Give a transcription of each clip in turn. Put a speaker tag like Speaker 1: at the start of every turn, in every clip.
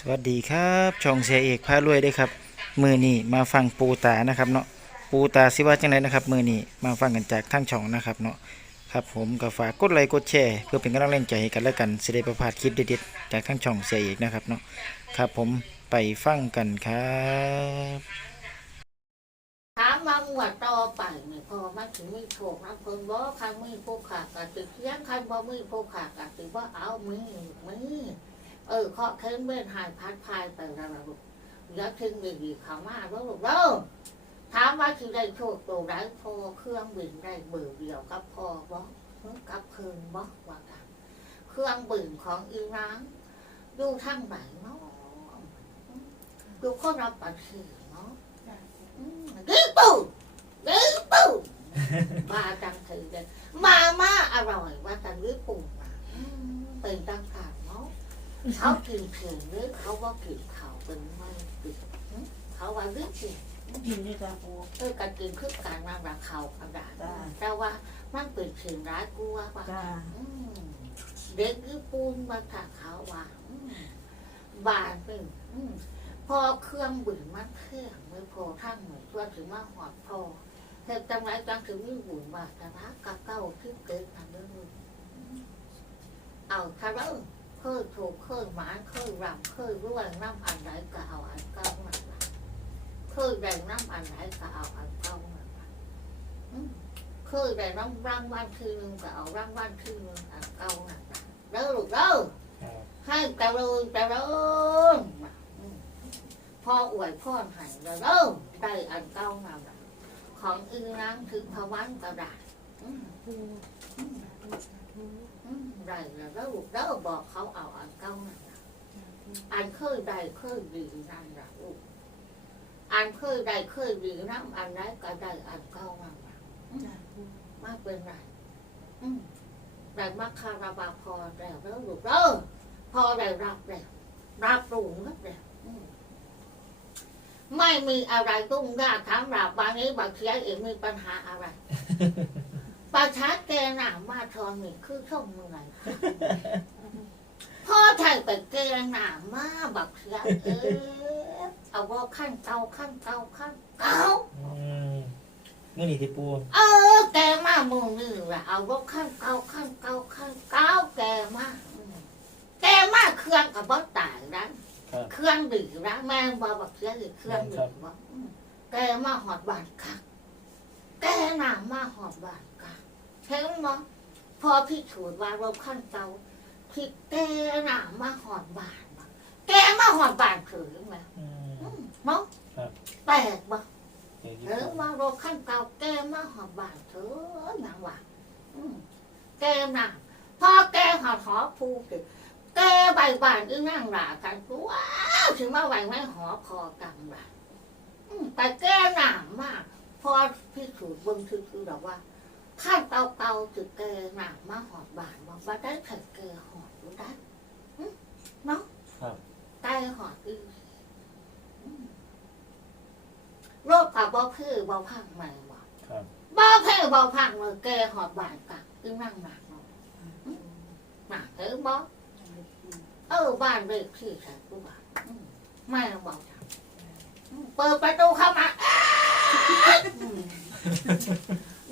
Speaker 1: สวัสดีครับช่องเสียเอกพารวยเด้ครับ มือนี้มาฟังปูตานะครับเนาะปูตาสิว่าจังไดนะครับ มือนี้มาฟังกันจากทั้งช่องนะครับเนาะครับผมก็ฝากกดไลค์กดแชร์เพื่อเป็นกำลังแรงใจให้กันและกันสิได้ประพาดคลิปเด็ดๆจากทั้งช่องเสียเอกนะครับเนาะครับผมไปฟังกันครับ
Speaker 2: ถามมาหวดต่อไปนี่พอมาถึงมีโชคนะเพิ่นบ่ใครมีผู้ขากะติเทียงใครบ่มีผู้ขากะติว่าเอามีมี เออเคาะเค้นเว้นหายพัดพายไปแล้วล่ะลูกเดี๋ยวถึงดีๆเขามาแล้วลูกเด้อถามว่าสิได้โชคตัวใดพอเครื่องบินได้เบอร์เดียวกับพอบ่กับเพิ่นบ่ว่ากันเครื่องบินของอีนางอยู่ทางไหนเนาะอยู่คนเราปัดสิเนาะดื้อปูดื้อปูมาจังถือเลยมาม่าอร่อยว่าจังดื้อปูมาเป็นตังกา เนาเขากินเถื่อนหรือเขาว่ากินเขาเป็นไม่กินเขาว่าดื้อปู
Speaker 3: กินด้วยจ้าปู
Speaker 2: เออการกินคือการมาราเขากระดาษแต่ว่ามันเป็นสิ่งร้ายกูว่าว่าเด็กดื้อปูนมาถากเขาว่าบานเป็นอืมพอเครื่องบึ่งมันเครื่องไม่พอทั้งหมือนตัวถึงมาหอดพอเหตุจังไรจังถึงมีบุญบาตระกะเก้าที่เกิดทางเรื่องเอาทะเลาะ เคยถูกเคยหมานเคยรำเคยร่วยน้ำอันไหนก็เอาอันเก้านั่นละเคยแดงน้ำอันไหนก็เอาอันเก้านั่นละอืมเคยได้น้ำรางวัลที่หนึ่งก็เอาร่างวัลที่หนึ่งอันเก้านั่นละเด้อลูกเด้อให้เจริญเจริญพ่ออวยพ่อใหายแล้เริ่มได้อันเก้ามาของอึ้งล้างถึงพวันกระดาษ อืมอืมได้แล้วเริ่มเริ่มบอกเขาเอาอันเก้านั่นน่ะอันเคยได้เคยดีนั่นแหละลูกอันเคยได้เคยดีนั่นอันไหนก็ได้อันเก้านั่นน่ะอืมไมาเป็นไรอืมได้มาคาราบาพอแล้วแล้วลูกเออพอได้รับแล้วรับรู้แล้วแล้วอืมไม่มีอะไรตุ้งยากถามหลับบางนี้บางเสียเองมีปัญหาอะไร ประชัดแกหนามาทอนนี่คือช่องเมืองพ่อไทยไปแกหนามาบักเสียเออเอาว่าขั้นเตาขั้นเตาขั้นเตา
Speaker 1: อืมมื่อนี้ที่ปู
Speaker 2: เออแกมามึงนี่แหละเอาว่าขั้นเตาขั้นเตาขั้นเตาแกมาอืมแกมาเครื่องกับบ่ตายนั้น
Speaker 1: ครับ
Speaker 2: เครื่องดื่มนะแม่งบอบักเสียอีกเครื่องดื่มบ่อืมแกมาหอดบานคักแกหนามาหอดบานคัก เห็นมั้ยพอพี่ถูดว่าเราขั้นเตาที่แกหนามาหอดบานบ่แกมาหอดบานถือไหม
Speaker 1: อืม
Speaker 2: อืมเนาะ
Speaker 1: ครับ
Speaker 2: แปลกบ่
Speaker 1: เดี๋ยวที่
Speaker 2: เออ
Speaker 1: ปู
Speaker 2: มาเราขั้นเตาแกมาหอดบานถือหนังว่ะอืมแกหนาพอแกหอดหอพูสิแกใบายบานอีนั่งหลากันว้าวถึงมาไหวไม่หอพอกันว่ะอืมแต่แก้หนามมาก พอพี่สูจน์เบิ่งคือคือแบบว่า ข้างเตาเตาจุดแกหนามมาหอดบานบอกว่าได้ถัดแกหอดรู้ได้อืมเนาะ
Speaker 1: ครับ
Speaker 2: ใต้หอดอืออืมโรคกับบ่เพื่อบ่พังใหม่บ่
Speaker 1: ครับ
Speaker 2: บ่เพื่อบ่พังเลยแกหอดบานกับคือนั่งหนักเนาะอืมหนักเออบ่เออบ้านเลขที่ใส่กูบ่าอืมไม่บอกทำอืมเปิดประตูเข้ามา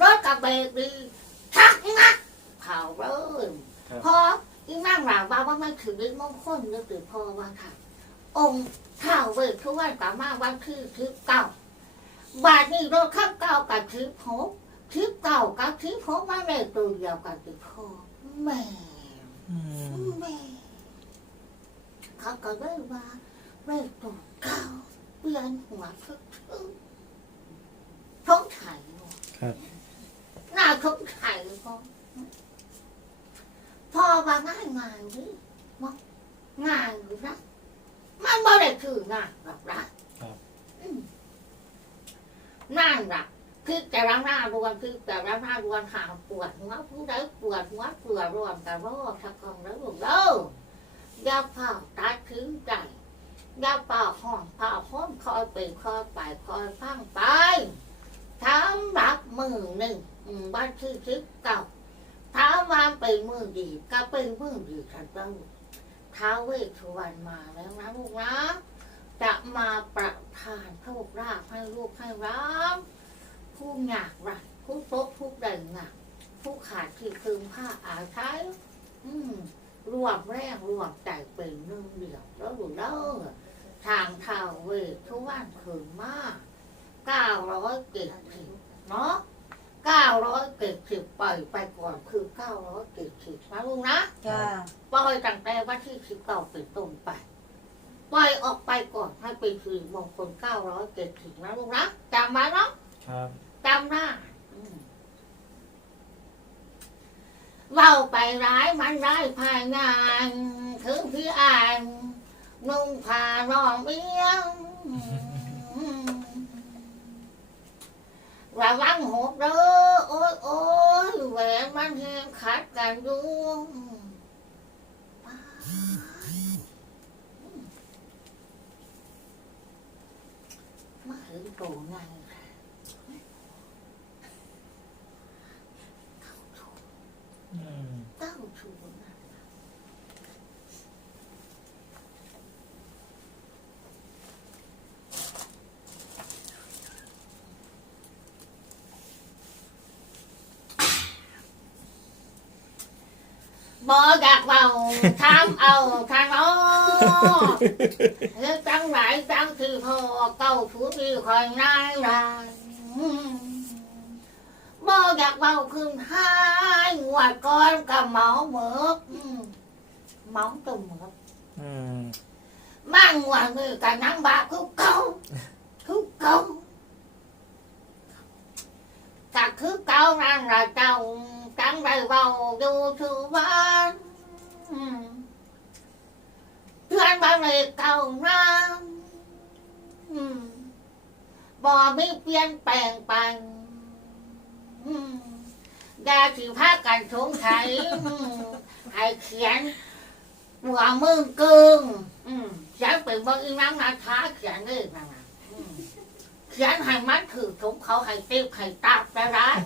Speaker 2: รถกับเบรกดีทักงักเผาเลย
Speaker 1: ครับ
Speaker 2: พออีนั่งหลังว่าว่ามันถือเป็นมงคลหรือถือพอว่าค่ะ องค์เท้าเวททุกวันกามาวันคือถือเก่าบาทนี้รถข้างเก่ากับถือพกถือเก่ากับถือพกมาเลยตัวเดียวกันถือพอแม่
Speaker 1: อืม
Speaker 2: แม่เขาก็เลยว่าเลขตัวเก่าเปลี่ยนหัวทึกทึกท้องไถ่
Speaker 1: ครับ
Speaker 2: ห น้าทุกไข่พ่อพ่อว่าง่ายงายดิมองงายอยู่นะมันบ่ได้คืองานหรอกนะครับนั่นละคือแต่ละหน้ารวนคือแต่ละหน้ารวนหาปวดหัวผู้ใดปวดหัวปวดรวมแต่รอทักกองแล้วลูกเด้อยาเฝ้าตัดถึงใจยาเป่าห้องเป่าห้องคอยเป็นคอยไปคอยฟังไปถามรับมือหนึ่ง อืมบ้านชื่อชิบเก่าถามว่าเป็นมือดีก็เป็นมือดีทันเต้าท้าวเวสสุวรรณมาแล้วนะลูกนะ จะมาประทานโชคลาภให้ลูกให้ร้านผู้หยากไรผู้ตกผู้ใดหนักผู้ขาดที่คืนผ้าอาใช้อืมรวมแรงรวมใจเป็นหนึ่งเดียวแล้วดูเด้อทางเท้าเวสสุวรรณคืนมากเก้าร้อยเจ็ดสิบเนาะ เก้าร้อยเจ็ดสิบปล่อยไปก่อนคือเก้าร้อยเจ็ดสิบนะลูกนะ
Speaker 3: จ้า
Speaker 2: ปล่อยตั้งแต่วันที่สิบเก้าเป็นต้นไปปล่อยออกไปก่อนให้เป็นสิริมงคลเก้าร้อยเจ็ดสิบนะลูกนะจำไว้เนาะ
Speaker 1: ครับ
Speaker 2: จำได้อืมเราไปร้ายมันร้ายภายงานถึงพี่อ่านนุ่งผ้ารองเอี้ยง ระวังหกเด้อโอ้ยโอ้ยแหวนมันแหงขัดกันอยู่มาถึงตูไงเต้าชูนะบออยากเบาทำเอาทางอ้อ เฮ็ดจังไหนจังที่พอเก้าผู้ที่คอยนาย รายอืมบ่อยากเบาคืนท้ายงวดก้อนกับเมาเหมือกอืมเมาตุ่มเหมือก
Speaker 1: อื
Speaker 2: กับนังบาคุกเก่าคุกเก่ากัคือเก่านั่นละเจ้าจังไรเบาดูถือบ้านเพื่อนบ้านเลยเก่าน้ำบ่ไม่เปลี่ยนแปลงไปอืมยาสีผ้ากันสงสัยให้เขียนหัวมือเกิงอืมเขียนเป็นบางอีนังนาช้าเขียนเลยนะนะอืมเขียนให้มันถือถุงเขาให้ติบให้ตับไปร้าย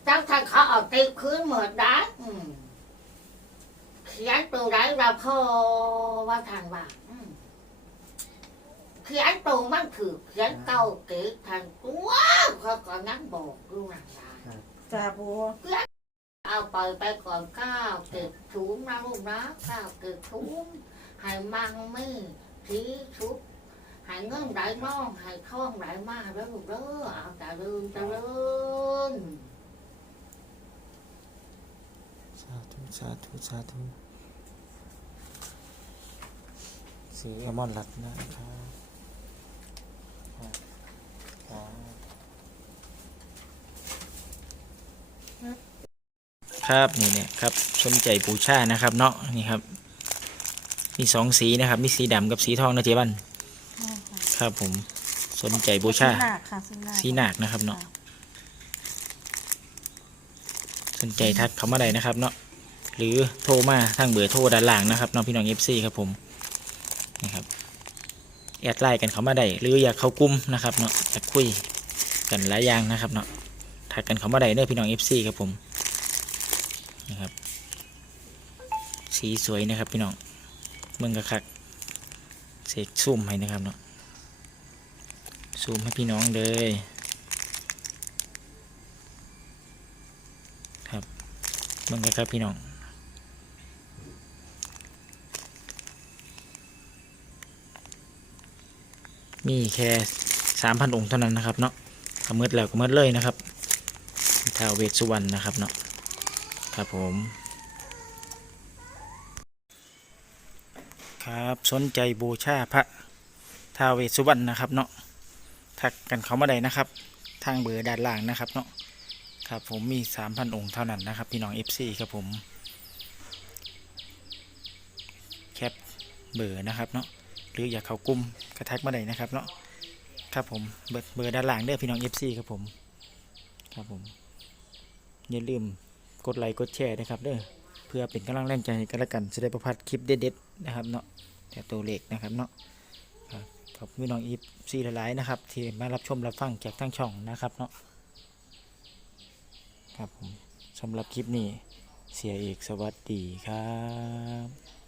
Speaker 2: อืมจังท่านเขาเอาติบคืนเหมือนได้อืมเขียนตัวไรเราพอว่าทางว่าอืมเขียนตัวมันถือเขียนเก้าเก๋ทางตัวเขาก็นั่งบอกลูกหลาน
Speaker 3: จ้าปู
Speaker 2: เอาปล่อยไปก่อนเก้าเก็บถุงนะลูกนะเก้าเก็บถุงให้มังไม่ทีชุบให้เงินไหลน้องให้ท่องไหลมาแล้วลูกเด้อเอาแต่เดินจะเดิน
Speaker 1: สา ธุสาธุสาธุสีอมอนรัดนะครับครับครับนี่เนี่ยครับสนใจปูชานะครับเนาะนี่ครับ มีสองสีนะครับ มีสีดำกับสีทองนะเจ๊บันครับผมสนใจบูชา
Speaker 3: สีหนักค่ะสีหนัก
Speaker 1: สีหนักนะครับเนาะสนใจทักเขามาได้นะครับเนาะ หรือโทรมาทางเบอร์โทรด้านล่างนะครับน้องพี่น้องเอฟซีครับผมนะครับแอดไลน์กันเขามาได้หรืออยากเข้ากลุ่มนะครับเนาะอยากคุยกันหลายอย่างนะครับเนาะทักกันเขามาได้เด้อพี่น้องเอฟซีครับผมนะครับสีสวยนะครับพี่น้องเมืองกระคักเสกซูมให้นะครับเนาะซูมให้พี่น้องเลยครับิ่งกันครับพี่น้อง มีแค่สามพันองค์เท่านั้นนะครับเนาะก็มืดแล้วก็มืดเลยนะครับท้าวเวสสุวรรณนะครับเนาะครับผมครับสนใจบูชาพระท้าวเวสสุวรรณนะครับเนาะทักกันเขามาได้นะครับ ทางเบอร์ด้านล่างนะครับเนาะครับผมมี 3,000 องค์เท่านั้นนะครับ พี่น้อง FC ครับผม แคปเบอร์นะครับเนาะ รืออยากเข้ากลุ่มกระทักมาได้นะครับเนาะครับผมเบอร์เบอร์ด้านล่างเด้อพี่น้อง FC ครับผมครับผมอย่าลืมกดไลค์กดแชร์นะครับเด้อเพื่อเป็นกำลังแรงใจให้กันและกันจะได้ประพัดคลิปเด็ดๆนะครับเนาะแต่ตัวเลขนะครับเนาะครับขอบคุณพี่น้องอีฟซีหลายๆนะครับ ที่มารับชมรับฟังจากทางช่องนะครับเนาะครับผมสำหรับคลิปนี้เสียเอกสวัสดีครับ